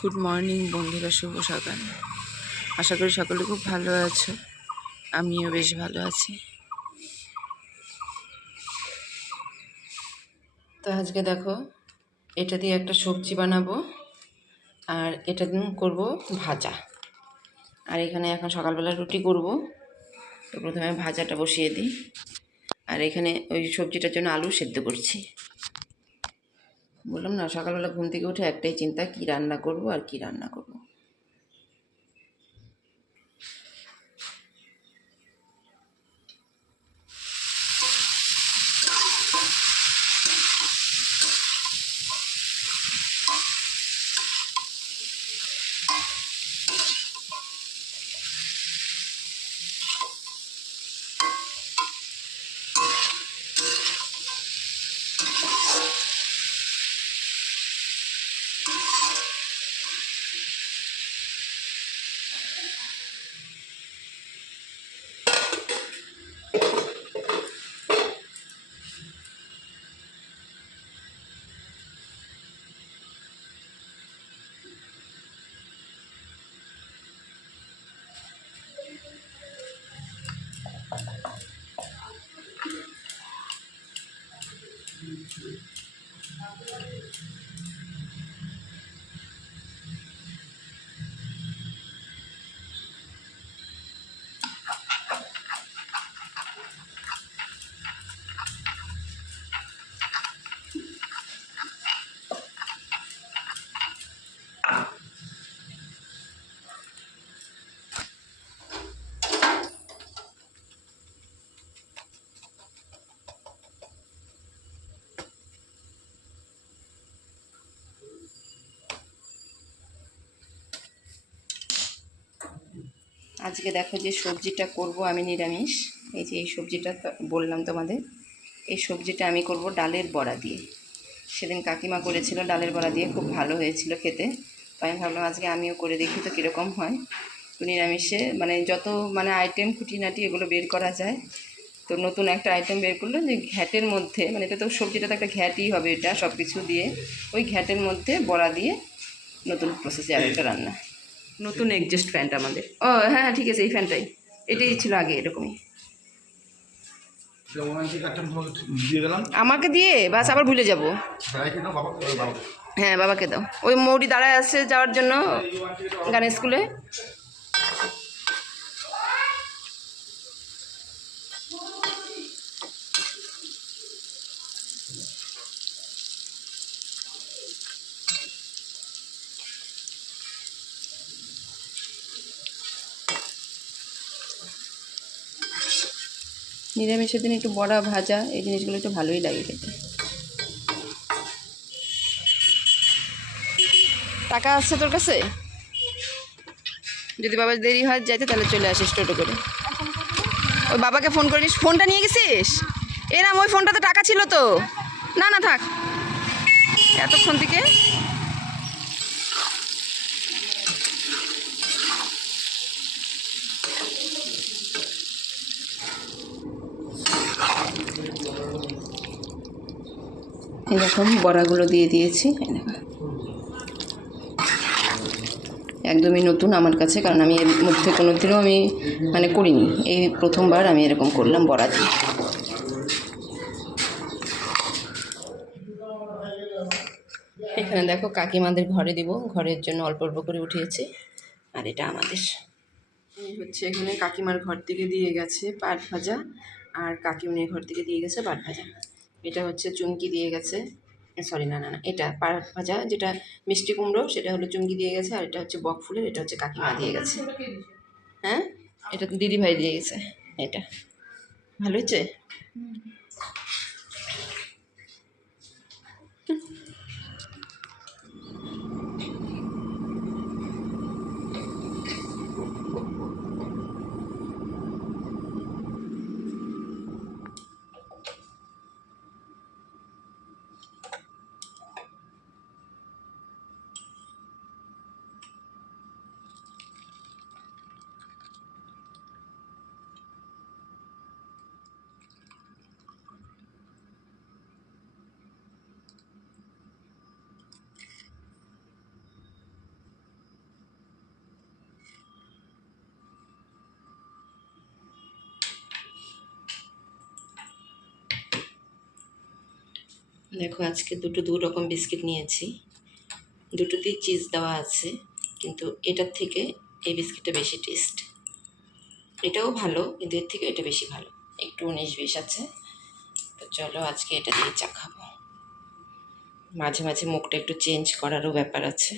Good morning বন্ধুরা, শুভ সকাল। আশা করি সকলে খুব ভালো আছো, আমিও বেশ ভালো আছি। তো আজকে দেখো, এটা দিয়ে একটা সবজি বানাবো আর এটা দিয়ে করবো ভাজা। আর এখানে এখন সকালবেলা রুটি করব। তো প্রথমে ভাজাটা বসিয়ে দিই, আর এখানে ওই সবজিটার জন্য আলু সেদ্ধ করছি। বললাম না, সকালবেলা ঘুম থেকে উঠে একটাই চিন্তা, কি রান্না করব আর কি রান্না করব। আজকে দেখো, যে সবজিটা করব আমি নিরামিষ। এই যে এই সবজিটা বললাম তোমাদের, এই সবজিটা আমি করব ডালের বড়া দিয়ে। সেদিন কাকিমা করেছিল ডালের বড়া দিয়ে, খুব ভালো হয়েছিল খেতে। তো আমি ভাবলাম আজকে আমিও করে দেখি তো কীরকম হয়। তো নিরামিষে যত আইটেম খুঁটিনাটি এগুলো বের করা যায়। তো নতুন একটা আইটেম বের করলো, যে ঘ্যাটের মধ্যে, এটা তো সবজিটা তো একটা ঘ্যাটই হবে, এটা সব কিছু দিয়ে ওই ঘ্যাটের মধ্যে বড়া দিয়ে নতুন প্রসেসে আরেকটা রান্না। নতুন এক্সস্ট ফ্যানটা আমাদের, ও হ্যাঁ ঠিক আছে, এই ফ্যানটাই, এটাই ছিল আগে এরকমই। আমাকে দিয়ে বাস আবার ভুলে যাব। হ্যাঁ, বাবাকে দাও। ওই মৌরি দাঁড়ায় আছে যাওয়ার জন্য গানের স্কুলে। নিরামিষের দিন একটু বড়া ভাজা এই জিনিসগুলো একটু ভালোই লাগে খেতে। টাকা আছে তোর কাছে? যদি বাবা দেরি হয় যাইতে, তাহলে চলে আসিস টোটো করে। ওই বাবাকে ফোন করিস। ফোনটা নিয়ে গেছিস? এরাম ওই ফোনটাতে টাকা ছিল তো। না না থাক, এতক্ষণ থেকে এরকম বড়াগুলো দিয়ে দিয়েছি। একদমই নতুন আমার কাছে, কারণ আমি এর মধ্যে কোনো দিনও আমি করিনি। এই প্রথমবার আমি এরকম করলাম বড়া দিয়ে। এখানে দেখো, কাকিমাদের ঘরে দিব, ঘরের জন্য অল্প অল্প করে উঠিয়েছি। আর এটা আমাদের এই হচ্ছে, এখানে কাকিমার ঘর থেকে দিয়ে গেছে পাট ভাজা, আর কাকিমনির ঘর থেকে দিয়ে গেছে পাট ভাজা। এটা হচ্ছে চুমকি দিয়ে গেছে, সরি না না না, এটা পাট ভাজা যেটা মিষ্টি কুমড়ো, সেটা হলো চুমকি দিয়ে গেছে। আর এটা হচ্ছে বক ফুলের, এটা হচ্ছে কাকিমা দিয়ে গেছে। হ্যাঁ, এটা দিদি ভাই দিয়ে গেছে। এটা ভালো হয়েছে। দেখো আজকে দু রকম বিস্কিট নিয়েছি, দুটোতেই চিজ দেওয়া আছে, কিন্তু এটার থেকে এই বিস্কিটটা বেশি টেস্ট। এটাও ভালো, কিন্তু এর থেকে এটা বেশি ভালো, একটু 19-20 আছে। তো চলো আজকে এটা দিয়ে চা খাবো। মাঝে মাঝে মুখটা একটু চেঞ্জ করারও ব্যাপার আছে।